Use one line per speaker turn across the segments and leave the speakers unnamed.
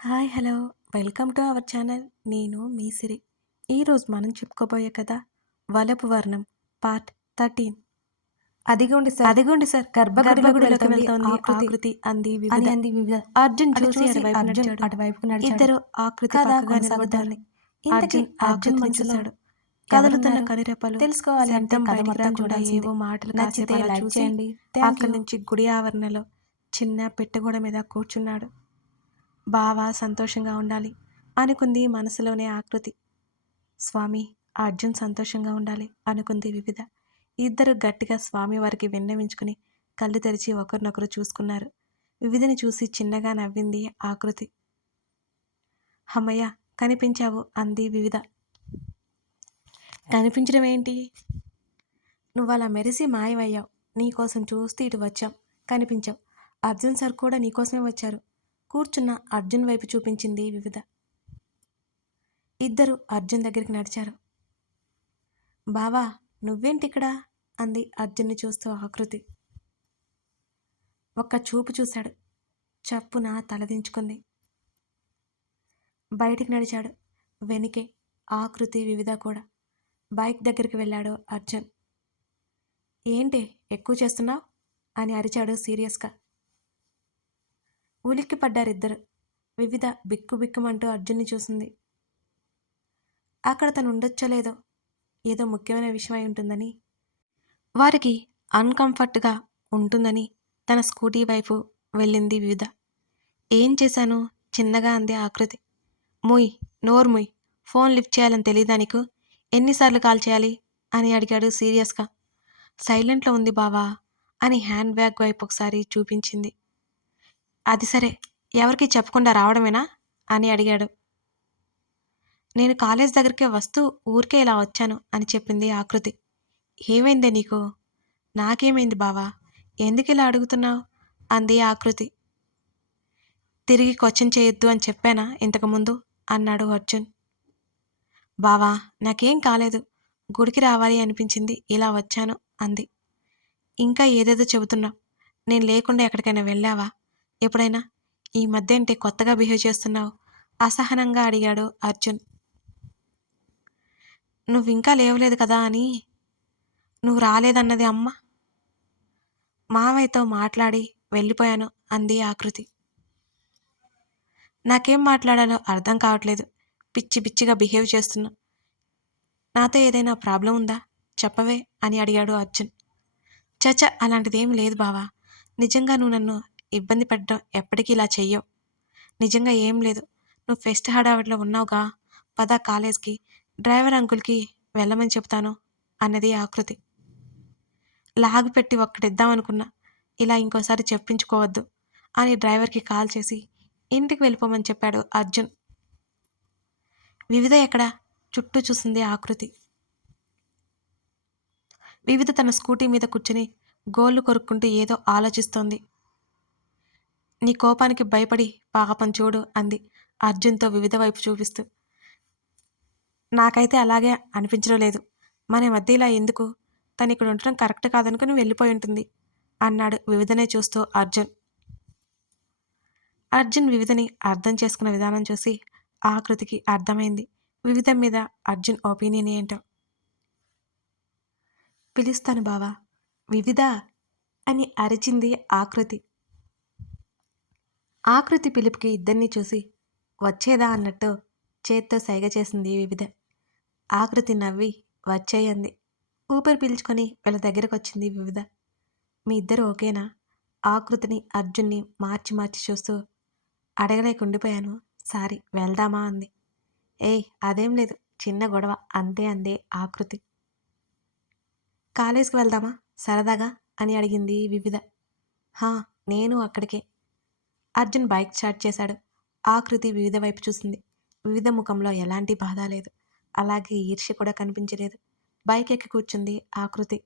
Hi hello. Welcome to our channel. నేను మీ సిరి. ఈరోజు మనం చెప్పుకోబోయే కథ వలపు వర్ణం పార్ట్ థర్టీన్. అదిగోండి సార్. అదిగోండి సార్. గర్భగుడిలోకి వెళ్తోంది ఆకృతి. అంది వివిధ. అంది వివిధ. అర్జున్ చూసి అటువైపు అటువైపు ఇద్దరు ఆకృతి పక్కగా నిలబడ్డారు. అర్జున్ అర్జున్ చూశాడు కదులుతున్న కనురెప్పలు? తెలుసుకోవాలి అంటే బయటికి కూడా ఏవో మాటలు నచ్చితే లైక్ చేయండి. అక్కడి నుంచి గుడి ఆవరణలో చిన్న పెట్టెగోడ మీద కూర్చున్నాడు. బావా సంతోషంగా ఉండాలి అనుకుంది మనసులోనే ఆకృతి. స్వామి అర్జున్ సంతోషంగా ఉండాలి అనుకుంది వివిధ. ఇద్దరు గట్టిగా స్వామి వారికి విన్నవించుకుని కళ్ళు తెరిచి ఒకరినొకరు చూసుకున్నారు. వివిధని చూసి చిన్నగా నవ్వింది ఆకృతి. హమ్మయ్య కనిపించావు అంది వివిధ. కనిపించడం ఏంటి? నువ్వు అలా మెరిసి మాయమయ్యావు. నీకోసం చూస్తూ ఇటు వచ్చాం కనిపించావు. అర్జున్ సార్ కూడా నీకోసమే వచ్చారు. కూర్చున్న అర్జున్ వైపు చూపించింది వివిధ. ఇద్దరు అర్జున్ దగ్గరికి నడిచారు. బావా నువ్వేంటిక్కడ? అంది అర్జున్ని చూస్తూ ఆకృతి. ఒక్క చూపు చూశాడు. చప్పున తలదించుకుంది బయటికి నడిచాడు. వెనుకే ఆకృతి వివిధ కూడా. బైక్ దగ్గరికి వెళ్ళాడు అర్జున్. ఏంటి ఎక్కువ చేస్తున్నావు? అని అరిచాడు సీరియస్గా. ఉలిక్కి పడ్డారిద్దరు. వివిధ బిక్కుబిక్కుమంటూ అర్జున్ని చూసింది. అక్కడ తను ఉండొచ్చో లేదో ఏదో ముఖ్యమైన విషయం అయి ఉంటుందని. వారికి అన్కంఫర్ట్గా ఉంటుందని తన స్కూటీ వైపు వెళ్ళింది వివిధ. ఏం చేశాను చిన్నగా అంది ఆకృతి. ముయ్ నోర్ ముయ్ ఫోన్ లిఫ్ట్ చేయాలని తెలియదా నీకు? ఎన్నిసార్లు కాల్ చేయాలి అని అడిగాడు సీరియస్గా. సైలెంట్లో ఉంది బావా అని హ్యాండ్ బ్యాగ్ వైపు ఒకసారి చూపించింది. అది సరే ఎవరికి చెప్పకుండా రావడమేనా? అని అడిగాడు. నేను కాలేజ్ దగ్గరికి వస్తూ ఊరికే ఇలా వచ్చాను అని చెప్పింది ఆకృతి ఏమైందే నీకు? నాకేమైంది బావా? ఎందుకు ఇలా అడుగుతున్నావు? అంది ఆకృతి తిరిగి క్వశ్చన్ చేయొద్దు అని చెప్పానా ఇంతకుముందు? అన్నాడు అర్జున్. బావా నాకేం కాలేదు. గుడికి రావాలి అనిపించింది. ఇలా వచ్చాను అంది. ఇంకా ఏదేదో చెబుతున్నావు. నేను లేకుండా ఎక్కడికైనా వెళ్ళావా? ఎప్పుడైనా? ఈ మధ్య అంటే కొత్తగా బిహేవ్ చేస్తున్నావు? అసహనంగా అడిగాడు అర్జున్. నువ్వు ఇంకా లేవలేదు కదా అని. నువ్వు రాలేదన్నది అమ్మ. మావయ్యతో మాట్లాడి వెళ్ళిపోయాను అంది ఆకృతి. నాకేం మాట్లాడాలో అర్థం కావట్లేదు. పిచ్చి పిచ్చిగా బిహేవ్ చేస్తున్నా. నాతో ఏదైనా ప్రాబ్లం ఉందా? చెప్పవే అని అడిగాడు అర్జున్. చచ అలాంటిదేం లేదు బావా. నిజంగా నువ్వు నన్ను ఇబ్బంది పెట్టడం ఎప్పటికీ ఇలా చెయ్యవు. నిజంగా ఏం లేదు. నువ్వు ఫెస్ట్ హడావిడిలో ఉన్నావుగా. పద కాలేజ్కి. డ్రైవర్ అంకుల్కి వెళ్ళమని చెప్తాను అన్నది ఆకృతి. లాగు పెట్టి ఒక్కటిద్దామనుకున్నా ఇలా ఇంకోసారి చెప్పించుకోవద్దు అని డ్రైవర్కి కాల్ చేసి ఇంటికి వెళ్ళిపోమని చెప్పాడు అర్జున్. వివిధ ఎక్కడ? చుట్టూ చూసింది ఆకృతి. వివిధ తన స్కూటీ మీద కూర్చుని గోళ్ళు కొరుక్కుంటూ ఏదో ఆలోచిస్తోంది. నీ కోపానికి భయపడి పాపం చూడు అంది అర్జున్తో వివిధ వైపు చూపిస్తూ. నాకైతే అలాగే అనిపించడం లేదు. మన మధ్య ఇలా ఎందుకు? తను ఇక్కడ ఉండటం కరెక్ట్ కాదనుకుని వెళ్ళిపోయి ఉంటుంది అన్నాడు వివిధనే చూస్తూ అర్జున్. అర్జున్ వివిధని అర్థం చేసుకున్న విధానం చూసి ఆకృతికి అర్థమైంది. వివిధ మీద అర్జున్ ఒపీనియన్ ఏంటో. పిలుస్తాను బావా. వివిధ అని అరిచింది ఆకృతి ఆకృతి పిలుపుకి ఇద్దరిని చూసి వచ్చేదా అన్నట్టు చేత్తో సైగ చేసింది వివిధ. ఆకృతి నవ్వి వచ్చేయంది ఊపిరి పీల్చుకొని వీళ్ళ దగ్గరకు వచ్చింది వివిధ. మీ ఇద్దరు ఓకేనా? ఆకృతిని అర్జున్ని మార్చి మార్చి చూస్తూ అడగలేక ఉండిపోయాను. సారీ వెళ్దామా అంది. ఏయ్ అదేం లేదు. చిన్న గొడవ. అంతే అందే ఆకృతి. కాలేజ్కి వెళ్దామా? సరదాగా? అని అడిగింది వివిధ. హా నేను అక్కడికే. అర్జున్ బైక్ స్టార్ట్ చేశాడు. ఆకృతి వివిధ వైపు చూసింది. వివిధ ముఖంలో ఎలాంటి బాధ లేదు. అలాగే ఈర్ష్య కూడా కనిపించలేదు. బైక్ ఎక్కి కూర్చుంది ఆకృతి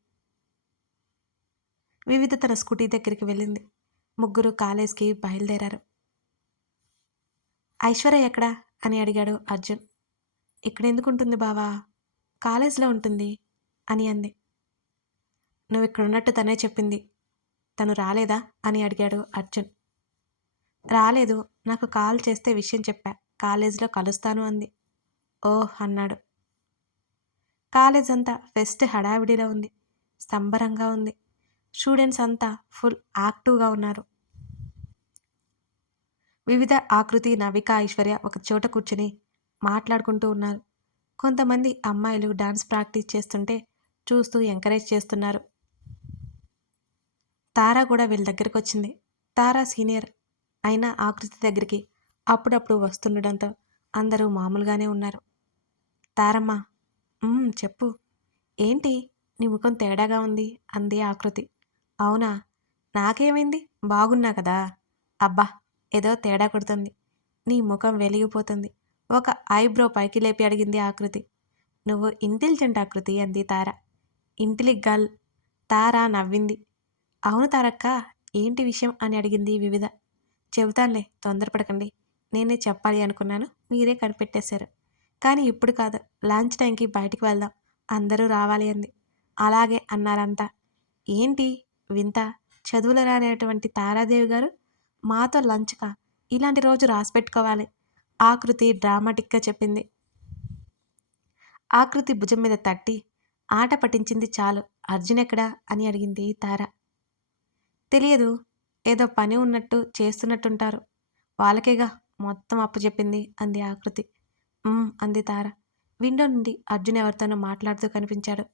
వివిధ తన స్కూటీ దగ్గరికి వెళ్ళింది. ముగ్గురు కాలేజ్కి బయలుదేరారు. ఐశ్వర్య ఎక్కడా? అని అడిగాడు అర్జున్. ఇక్కడ ఎందుకు ఉంటుంది బావా? కాలేజ్లో ఉంటుంది అని అంది. నువ్వు ఇక్కడ ఉన్నట్టు తనే చెప్పింది. తను రాలేదా? అని అడిగాడు అర్జున్. రాలేదు. నాకు కాల్ చేస్తే విషయం చెప్పా. కాలేజీలో కలుస్తాను అంది. ఓహ్ అన్నాడు. కాలేజ్ అంతా ఫెస్ట్ హడావిడిలో ఉంది. సంబరంగా ఉంది. స్టూడెంట్స్ అంతా ఫుల్ యాక్టివ్గా ఉన్నారు. వివిధ ఆకృతి నవిక ఐశ్వర్య ఒక చోట కూర్చుని మాట్లాడుకుంటూ ఉన్నారు. కొంతమంది అమ్మాయిలు డాన్స్ ప్రాక్టీస్ చేస్తుంటే చూస్తూ ఎంకరేజ్ చేస్తున్నారు. తారా కూడా వీళ్ళ దగ్గరికి వచ్చింది తారా సీనియర్ అయినా ఆకృతి దగ్గరికి అప్పుడప్పుడు వస్తుండడంతో అందరూ మామూలుగానే ఉన్నారు. తారమ్మ చెప్పు. ఏంటి నీ ముఖం తేడాగా ఉంది? అంది ఆకృతి అవునా? నాకేమైంది? బాగున్నా కదా? అబ్బా ఏదో తేడా కొడుతుంది. నీ ముఖం వెలిగిపోతుంది. ఒక ఐబ్రో పైకి లేపి అడిగింది ఆకృతి నువ్వు ఇంటెలిజెంట్ ఆకృతి అంది తార. ఇంటిలి గర్ల్. తార నవ్వింది. అవును తారక్క ఏంటి విషయం? అని అడిగింది వివిధ. చెబుతానులే తొందరపడకండి. నేనే చెప్పాలి అనుకున్నాను మీరే కనిపెట్టేశారు. కానీ ఇప్పుడు కాదు లంచ్ టైంకి బయటికి వెళ్దాం అందరూ రావాలి అంది. అలాగే అన్నారంతా. ఏంటి వింత? చదువులు రానేటువంటి తారాదేవి గారు? మాతో లంచ్కా? ఇలాంటి రోజు రాసిపెట్టుకోవాలి ఆకృతి డ్రామాటిక్గా చెప్పింది. ఆకృతి భుజం మీద తట్టి ఆట పట్టించింది చాలు అర్జున్ ఎక్కడా? అని అడిగింది తార. తెలియదు ఏదో పని ఉన్నట్టు చేస్తున్నట్టుంటారు. వాళ్ళకేగా మొత్తం అప్పు చెప్పింది అంది ఆకృతి. అంది తార. విండో నుండి అర్జున్ ఎవరితోనో మాట్లాడుతూ కనిపించాడు.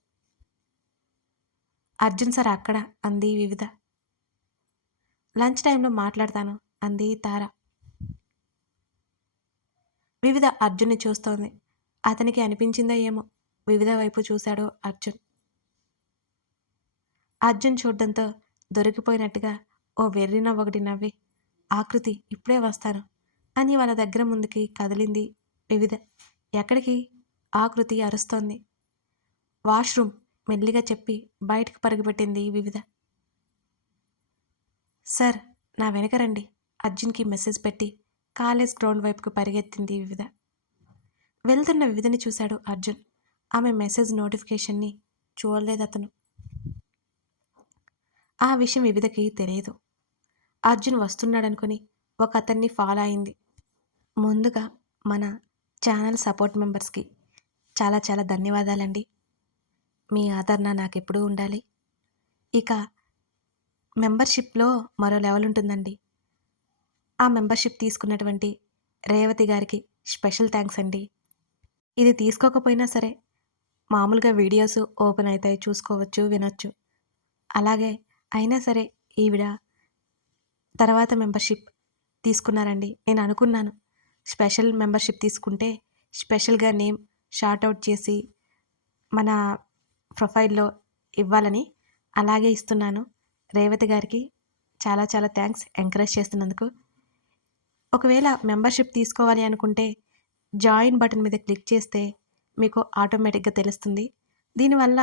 అర్జున్ సార్ అక్కడ అంది వివిధ. లంచ్ టైంలో మాట్లాడతాను అంది తార. వివిధ అర్జున్ని చూస్తోంది. అతనికి అనిపించిందా ఏమో వివిధ వైపు చూశాడు అర్జున్. అర్జున్ చూడడంతో దొరికిపోయినట్టుగా ఓ వెర్రి నవ్వు ఒకటి నవ్వి ఆకృతి ఇప్పుడే వస్తాను అని వాళ్ళ దగ్గర ముందుకి కదిలింది వివిధ. ఎక్కడికి? ఆకృతి అరుస్తోంది. వాష్రూమ్ మెల్లిగా చెప్పి బయటకు పరుగుపెట్టింది వివిధ. సార్ నా వెనక రండి అర్జున్కి మెసేజ్ పెట్టి కాలేజ్ గ్రౌండ్ వైపుకు పరిగెత్తింది వివిధ. వెళ్తున్న వివిధని చూశాడు అర్జున్. ఆమె మెసేజ్ నోటిఫికేషన్ని చూడలేదు అతను ఆ విషయం వివిధకి తెలియదు. అర్జున్ వస్తున్నాడనుకుని ఒక అతన్ని ఫాలో అయింది. ముందుగా మన ఛానల్ సపోర్ట్ మెంబర్స్కి చాలా చాలా ధన్యవాదాలండి. మీ ఆదరణ నాకు ఎప్పుడూ ఉండాలి. ఇక మెంబర్షిప్లో మరో లెవెల్ ఉంటుందండి. ఆ మెంబర్షిప్ తీసుకున్నటువంటి రేవతి గారికి స్పెషల్ థ్యాంక్స్ అండి. ఇది తీసుకోకపోయినా సరే మామూలుగా వీడియోస్ ఓపెన్ అవుతాయి చూసుకోవచ్చు వినొచ్చు. అలాగే అయినా సరే ఈవిడ తర్వాత మెంబర్షిప్ తీసుకున్నారండి. నేను అనుకున్నాను. స్పెషల్ మెంబర్షిప్ తీసుకుంటే స్పెషల్గా నేమ్ షార్ట్ అవుట్ చేసి మన ప్రొఫైల్లో ఇవ్వాలని అలాగే ఇస్తున్నాను. రేవతి గారికి చాలా చాలా థ్యాంక్స్ ఎంకరేజ్ చేస్తున్నందుకు. ఒకవేళ మెంబర్షిప్ తీసుకోవాలి అనుకుంటే జాయిన్ బటన్ మీద క్లిక్ చేస్తే మీకు ఆటోమేటిక్గా తెలుస్తుంది. దీనివల్ల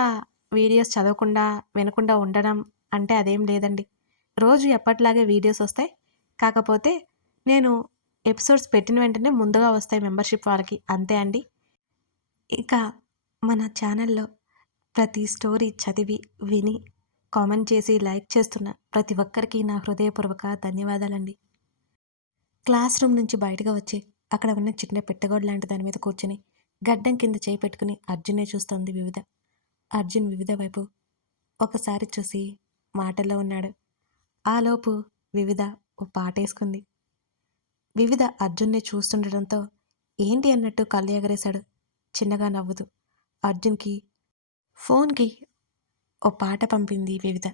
వీడియోస్ చదవకుండా వినకుండా ఉండడం అంటే అదేం లేదండి. రోజు ఎప్పటిలాగే వీడియోస్ వస్తాయి. కాకపోతే నేను ఎపిసోడ్స్ పెట్టిన వెంటనే ముందుగా వస్తాయి మెంబర్షిప్ వాళ్ళకి. అంతే అండి. ఇక మన ఛానల్లో ప్రతి స్టోరీ చదివి విని కామెంట్ చేసి లైక్ చేస్తున్న ప్రతి ఒక్కరికి నా హృదయపూర్వక ధన్యవాదాలండి. క్లాస్ రూమ్ నుంచి బయటకు వచ్చి అక్కడ ఉన్న చిన్న పెట్టగోడు లాంటి దాని మీద కూర్చుని గడ్డం కింద చేయి పెట్టుకుని అర్జునే చూస్తోంది వివిధ. అర్జున్ వివిధ వైపు ఒకసారి చూసి మాటల్లో ఉన్నాడు. ఆలోపు వివిధ ఓ పాట వేసుకుంది వివిధ అర్జున్ని చూస్తుండటంతో ఏంటి అన్నట్టు కళ్ళు ఎగరేశాడు. చిన్నగా నవ్వుతూ అర్జున్కి ఫోన్కి ఓ పాట పంపింది వివిధ.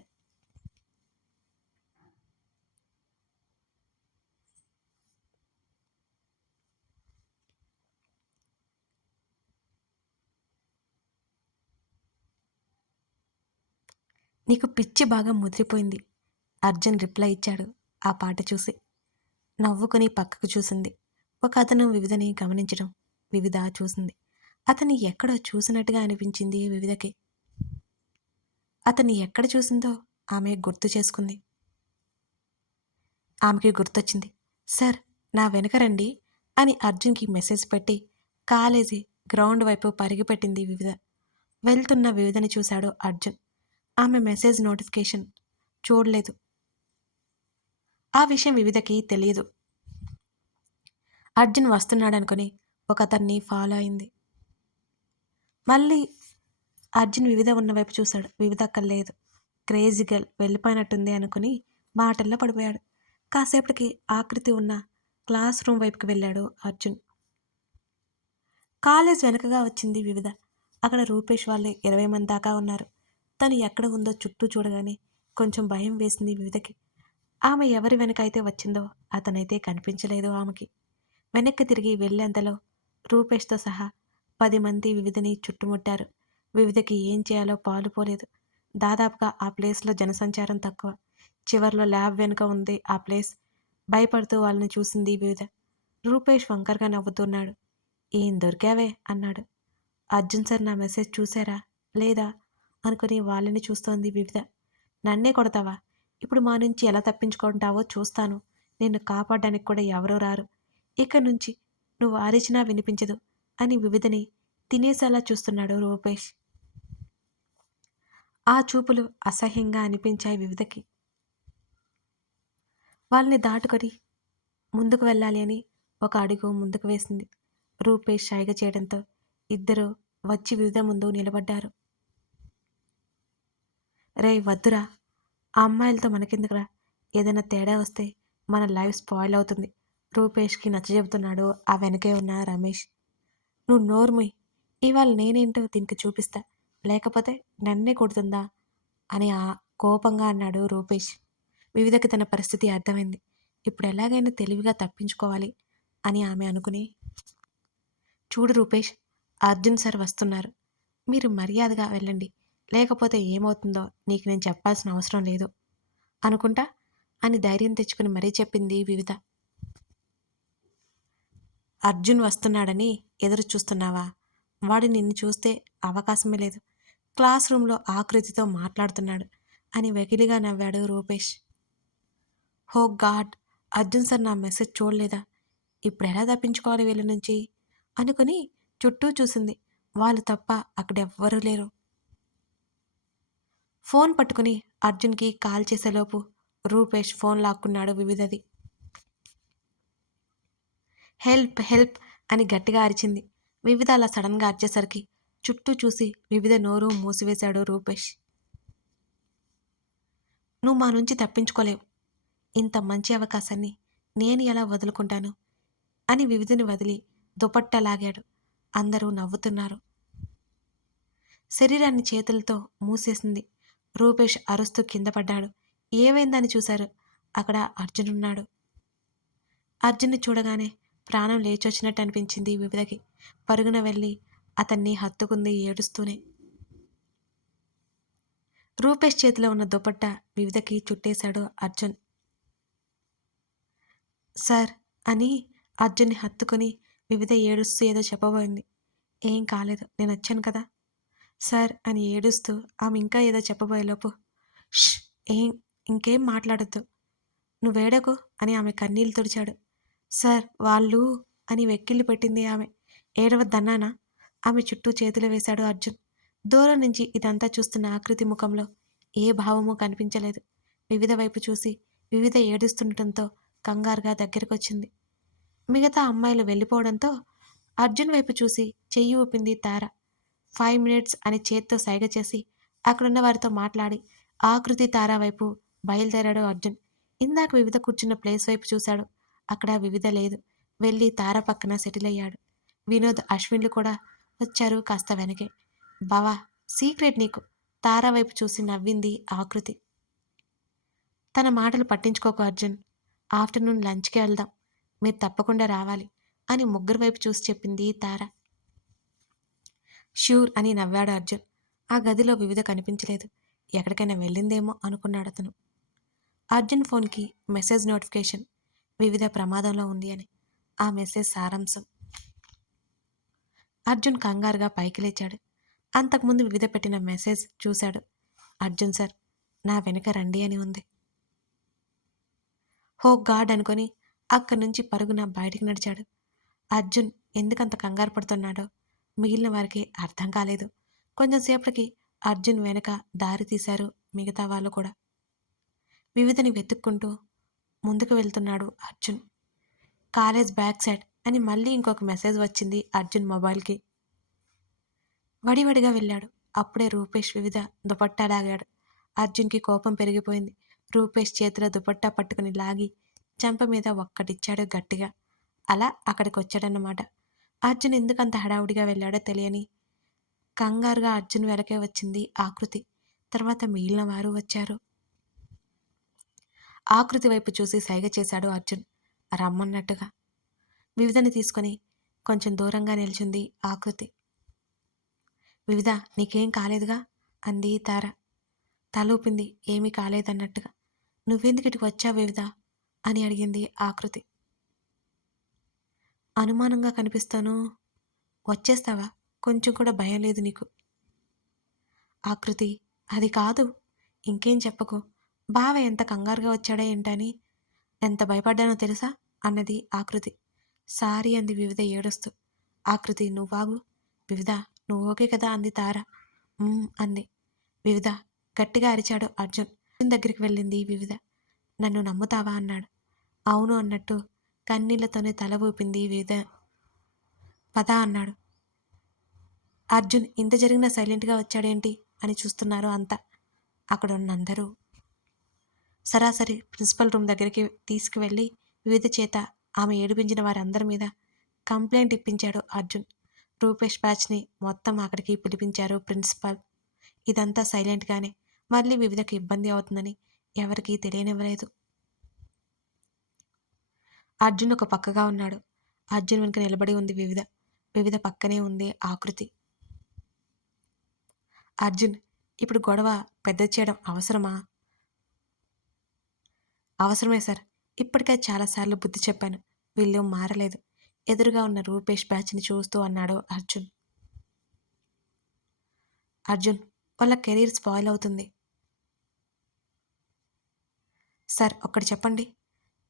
నీకు పిచ్చి బాగా ముదిరిపోయింది. అర్జున్ రిప్లై ఇచ్చాడు. ఆ పాట చూసి నవ్వుకుని పక్కకు చూసింది. ఒక అతను వివిధని గమనించడం వివిధ చూసింది. అతన్ని ఎక్కడో చూసినట్టుగా అనిపించింది వివిధకి? అతన్ని ఎక్కడ చూసిందో ఆమె గుర్తు చేసుకుంది. ఆమెకి గుర్తొచ్చింది. సార్ నా వెనక రండి అని అర్జున్కి మెసేజ్ పెట్టి కాలేజీ గ్రౌండ్ వైపు పరిగిపెట్టింది వివిధ. వెళ్తున్న వివిధని చూశాడు అర్జున్. ఆమె మెసేజ్ నోటిఫికేషన్. చూడలేదు. ఆ విషయం వివిధకి తెలియదు. అర్జున్ వస్తున్నాడనుకుని ఒక అతన్ని ఫాలో అయింది. మళ్ళీ అర్జున్ వివిధ ఉన్న వైపు చూశాడు. వివిధ అక్కడ లేదు క్రేజీ గర్ల్ వెళ్ళిపోయినట్టుంది అనుకుని మాటల్లో పడిపోయాడు. కాసేపటికి ఆకృతి ఉన్న క్లాస్ రూమ్ వైపుకి వెళ్ళాడు అర్జున్. కాలేజ్ వెనుకగా వచ్చింది వివిధ. అక్కడ రూపేష్ వాళ్ళే ఇరవై మంది దాకా ఉన్నారు. తను ఎక్కడ ఉందో చుట్టూ చూడగానే కొంచెం భయం వేసింది వివిధకి. ఆమె ఎవరి వెనక అయితే వచ్చిందో అతనైతే కనిపించలేదు ఆమెకి. వెనక్కి తిరిగి వెళ్ళేంతలో రూపేష్తో సహా పది మంది వివిధని చుట్టుముట్టారు. వివిధకి ఏం చేయాలో పాలుపోలేదు దాదాపుగా ఆ ప్లేస్లో జనసంచారం తక్కువ. చివర్లో ల్యాబ్ వెనుక ఉంది ఆ ప్లేస్. భయపడుతూ వాళ్ళని చూసింది వివిధ. రూపేష్ వంకరగా నవ్వుతున్నాడు. ఏం దొరికావే? అన్నాడు. అర్జున్ సార్ నా మెసేజ్ చూసారా లేదా? అనుకుని వాళ్ళని చూస్తోంది వివిధ. నన్నే కొడతావా? ఇప్పుడు మా నుంచి ఎలా తప్పించుకుంటావో చూస్తాను. నిన్ను కాపాడడానికి కూడా ఎవరూ రారు. ఇక నుంచి నువ్వు అరిచినా వినిపించదు అని వివిధని తినేసేలా చూస్తున్నాడు రూపేష్. ఆ చూపులు అసహ్యంగా అనిపించాయి వివిధకి. వాళ్ళని దాటుకొని ముందుకు వెళ్ళాలి అని ఒక అడుగు ముందుకు వేసింది. రూపేష్ షాయిగా చేయడంతో ఇద్దరు వచ్చి వివిధ ముందు నిలబడ్డారు. రే వద్దురా. ఆ అమ్మాయిలతో మనకెందుకురా? ఏదైనా తేడా వస్తే మన లైఫ్ స్పాయిల్ అవుతుంది. రూపేష్కి నచ్చజెబుతున్నాడు ఆ వెనకే ఉన్న రమేష్. నువ్వు నోర్మి ఇవాళ నేనేంటో దీనికి చూపిస్తా. లేకపోతే నన్నే కొడుతుందా? అని ఆ కోపంగా అన్నాడు రూపేష్. వివిధకి తన పరిస్థితి అర్థమైంది. ఇప్పుడు ఎలాగైనా తెలివిగా తప్పించుకోవాలి అని ఆమె అనుకుని. చూడు రూపేష్ అర్జున్ సార్ వస్తున్నారు. మీరు మర్యాదగా వెళ్ళండి. లేకపోతే ఏమవుతుందో నీకు నేను చెప్పాల్సిన అవసరం లేదు. అనుకుంటా? అని ధైర్యం తెచ్చుకుని మరీ చెప్పింది వివిధ. అర్జున్ వస్తున్నాడని ఎదురు చూస్తున్నావా? వాడు నిన్ను చూస్తే అవకాశమే లేదు. క్లాస్ రూమ్లో ఆకృతితో మాట్లాడుతున్నాడు అని వెకిలిగా నవ్వాడు Rupesh. Oh God! Arjun sir నా మెసేజ్ చూడలేదా? ఇప్పుడు ఎలా తప్పించుకోవాలి వీళ్ళ నుంచి? అనుకుని చుట్టూ చూసింది. వాళ్ళు తప్ప అక్కడెవ్వరూ లేరు. ఫోన్ పట్టుకుని అర్జున్కి కాల్ చేసేలోపు రూపేష్ ఫోన్ లాక్కున్నాడు వివిధది. హెల్ప్ హెల్ప్ అని గట్టిగా అరిచింది. వివిధ అలా సడన్గా అరిచేసరికి చుట్టూ చూసి వివిధ నోరు మూసివేశాడు రూపేష్. నువ్వు మా నుంచి తప్పించుకోలేవు. ఇంత మంచి అవకాశాన్ని నేను ఎలా వదులుకుంటాను? అని వివిధని వదిలి దుపట్టా లాగాడు. అందరూ నవ్వుతున్నారు. శరీరాన్ని చేతులతో మూసేసింది రూపేష్ అరుస్తూ కింద పడ్డాడు. ఏమైందని చూశారు? అక్కడ అర్జున్ ఉన్నాడు. అర్జున్ని చూడగానే ప్రాణం లేచొచ్చినట్టు అనిపించింది వివిధకి. పరుగున వెళ్ళి అతన్ని హత్తుకుంది ఏడుస్తూనే. రూపేష్ చేతిలో ఉన్న దుపట్ట వివిధకి చుట్టేశాడు అర్జున్. సార్ అని అర్జున్ని హత్తుకుని వివిధ ఏడుస్తూ ఏదో చెప్పబోయింది. ఏం కాలేదు నేను వచ్చాను కదా. సార్ అని ఏడుస్తూ ఆమె ఇంకా ఏదో చెప్పబోయేలోపు ష్ ఏం ఇంకేం మాట్లాడద్దు. నువ్వేడకు అని ఆమె కన్నీళ్ళు తుడిచాడు. సార్ వాళ్ళు అని వెక్కిళ్ళు పెట్టింది ఆమె. ఏడవద్దన్నానా? ఆమె చుట్టూ చేతులు వేశాడు అర్జున్. దూరం నుంచి ఇదంతా చూస్తున్న ఆకృతి ముఖంలో ఏ భావమూ కనిపించలేదు. వివిధ వైపు చూసి వివిధ ఏడుస్తుండటంతో కంగారుగా దగ్గరకొచ్చింది. మిగతా అమ్మాయిలు వెళ్ళిపోవడంతో అర్జున్ వైపు చూసి చెయ్యి ఊపింది తార. ఫైవ్ మినిట్స్ అని చేత్తో సైగ చేసి అక్కడున్న వారితో మాట్లాడి ఆకృతి తారా వైపు బయలుదేరాడు అర్జున్. ఇందాక వివిధ కూర్చున్న ప్లేస్ వైపు చూశాడు. అక్కడ వివిధ లేదు. వెళ్ళి తార పక్కన సెటిల్ అయ్యాడు. వినోద్ అశ్విన్లు కూడా వచ్చారు కాస్త వెనకే. బావా సీక్రెట్ నీకు. తార వైపు చూసి నవ్వింది ఆకృతి. తన మాటలు పట్టించుకోకు అర్జున్. ఆఫ్టర్నూన్ లంచ్కి వెళ్దాం. మీరు తప్పకుండా రావాలి అని ముగ్గురు వైపు చూసి చెప్పింది తార. ష్యూర్ అని నవ్వాడు అర్జున్. ఆ గదిలో వివిధ కనిపించలేదు. ఎక్కడికైనా వెళ్ళిందేమో అనుకున్నాడు అతను. అర్జున్ ఫోన్కి మెసేజ్ నోటిఫికేషన్. వివిధ ప్రమాదంలో ఉంది అని. ఆ మెసేజ్ సారాంశం. అర్జున్ కంగారుగా పైకి లేచాడు. అంతకుముందు వివిధ పెట్టిన మెసేజ్ చూశాడు. అర్జున్ సార్ నా వెనుక రండి అని ఉంది. హో గాడ్ అనుకొని అక్కడి నుంచి పరుగున బయటికి నడిచాడు. అర్జున్ ఎందుకంత కంగారు పడుతున్నాడో మిగిలిన వారికి అర్థం కాలేదు. కొంచెంసేపటికి అర్జున్ వెనక దారి తీశారు మిగతా వాళ్ళు కూడా. వివిధని వెతుక్కుంటూ ముందుకు వెళ్తున్నాడు అర్జున్. కాలేజ్ బ్యాక్ సైడ్ అని మళ్ళీ ఇంకొక మెసేజ్ వచ్చింది అర్జున్ మొబైల్కి. వడివడిగా వెళ్ళాడు. అప్పుడే రూపేష్ వివిధ దుపట్టా లాగాడు. అర్జున్కి కోపం పెరిగిపోయింది. రూపేష్ చేతిలో దుపట్టా పట్టుకుని లాగి చెంప మీద ఒక్కటిచ్చాడు గట్టిగా. అలా అక్కడికి వచ్చాడన్నమాట అర్జున్ ఎందుకంత హడావుడిగా వెళ్ళాడో తెలియని కంగారుగా అర్జున్ వెనకే వచ్చింది ఆకృతి. తర్వాత మిగిలిన వారు వచ్చారు. ఆకృతి వైపు చూసి సైగ చేశాడు అర్జున్. రమ్మన్నట్టుగా. వివిధని తీసుకొని కొంచెం దూరంగా నిల్చుంది ఆకృతి. వివిధ నీకేం కాలేదుగా? అంది తార. తలూపింది. ఏమీ కాలేదన్నట్టుగా. నువ్వెందుకు ఇటుకు వచ్చావు వివిధ? అని అడిగింది ఆకృతి. అనుమానంగా కనిపిస్తాను. వచ్చేస్తావా? కొంచెం కూడా భయం లేదు నీకు. ఆకృతి అది కాదు. ఇంకేం చెప్పకు. బావ ఎంత కంగారుగా వచ్చాడో ఏంటని ఎంత భయపడ్డానో తెలుసా? అన్నది ఆకృతి సారీ అంది వివిధ ఏడుస్తూ. ఆకృతి నువ్వాగు. వివిధ నువ్వు ఓకే కదా అంది తార. అంది. వివిధ గట్టిగా అరిచాడు అర్జున్. అర్జున్ దగ్గరికి వెళ్ళింది వివిధ. నన్ను నమ్ముతావా? అన్నాడు. అవును అన్నట్టు కన్నీళ్ళతోనే తల ఊపింది వివిధ పద అన్నాడు. అర్జున్ ఇంత జరిగినా సైలెంట్గా వచ్చాడేంటి? అని చూస్తున్నారు అంతా. అక్కడ ఉన్న అందరూ సరాసరి ప్రిన్సిపల్ రూమ్ దగ్గరికి తీసుకువెళ్ళి వివిధ చేత ఆమె ఏడిపించిన వారందరి మీద కంప్లైంట్ ఇప్పించాడు అర్జున్. రూపేష్ బ్యాచ్ని మొత్తం అక్కడికి పిలిపించారు ప్రిన్సిపల్. ఇదంతా సైలెంట్గానే మళ్ళీ వివిధకు ఇబ్బంది అవుతుందని ఎవరికీ తెలియనివ్వలేదు. అర్జున్ ఒక పక్కగా ఉన్నాడు. అర్జున్ వెనుక నిలబడి ఉంది వివిధ. వివిధ పక్కనే ఉంది ఆకృతి. అర్జున్ ఇప్పుడు గొడవ పెద్ద చేయడం అవసరమా? అవసరమే సార్. ఇప్పటికే చాలాసార్లు బుద్ధి చెప్పాను. వీళ్ళు మారలేదు. ఎదురుగా ఉన్న రూపేష్ బ్యాచ్ని చూస్తూ అన్నాడు అర్జున్. అర్జున్ వాళ్ళ కెరీర్ స్పాయిల్ అవుతుంది. సార్ ఒక్కటి చెప్పండి.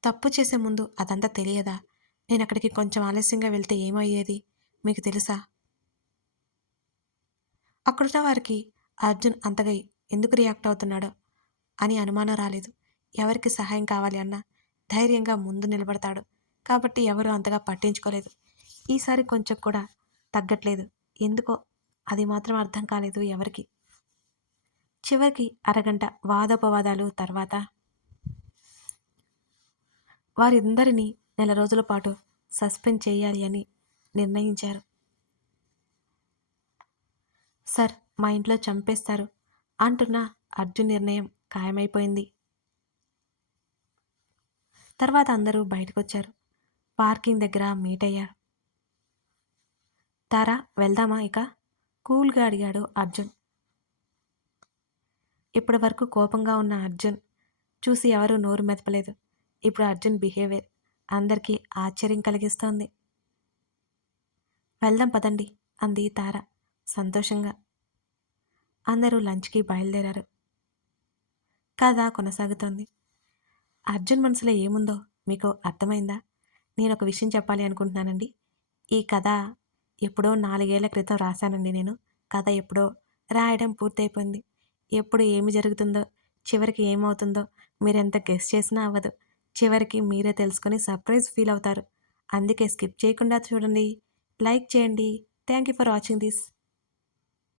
తప్పు చేసే ముందు అదంతా తెలియదా? నేను అక్కడికి కొంచెం ఆలస్యంగా వెళ్తే ఏమయ్యేది? మీకు తెలుసా? అక్కడున్న వారికి అర్జున్ అంతగా ఎందుకు రియాక్ట్ అవుతున్నాడో? అని అనుమానం రాలేదు. ఎవరికి సహాయం కావాలి అన్నా ధైర్యంగా ముందు నిలబడతాడు. కాబట్టి ఎవరు అంతగా పట్టించుకోలేదు. ఈసారి కొంచెం కూడా తగ్గట్లేదు. ఎందుకో అది మాత్రం అర్థం కాలేదు ఎవరికి. చివరికి అరగంట వాదోపవాదాలు తర్వాత వారిందరినీ నెల రోజుల పాటు సస్పెండ్ చేయాలి అని నిర్ణయించారు. సార్ మా ఇంట్లో చంపేస్తారు అంటున్న అర్జున్ నిర్ణయం ఖాయమైపోయింది. తర్వాత అందరూ బయటకు వచ్చారు పార్కింగ్ దగ్గర మీట్ అయ్యారు. తారా వెళ్దామా ఇక? కూల్గా అడిగాడు అర్జున్. ఇప్పటి వరకు కోపంగా ఉన్న అర్జున్ చూసి ఎవరూ నోరు మెదపలేదు. ఇప్పుడు అర్జున్ బిహేవియర్ అందరికీ ఆశ్చర్యం కలిగిస్తోంది. వెళ్దాం పదండి అంది తార సంతోషంగా. అందరూ లంచ్కి బయలుదేరారు. కథ కొనసాగుతోంది. అర్జున్ మనసులో ఏముందో మీకు అర్థమైందా? నేను ఒక విషయం చెప్పాలి అనుకుంటున్నానండి. ఈ కథ ఎప్పుడో నాలుగేళ్ళ క్రితం రాశానండి నేను. కథ ఎప్పుడో రాయడం పూర్తయిపోయింది. ఎప్పుడు ఏమి జరుగుతుందో చివరికి ఏమవుతుందో మీరు ఎంత గెస్ చేసినా అవ్వదు. చివరికి మీరే తెలుసుకొని సర్ప్రైజ్ ఫీల్ అవుతారు. అందుకే స్కిప్ చేయకుండా చూడండి. లైక్ చేయండి. Thank you for watching this.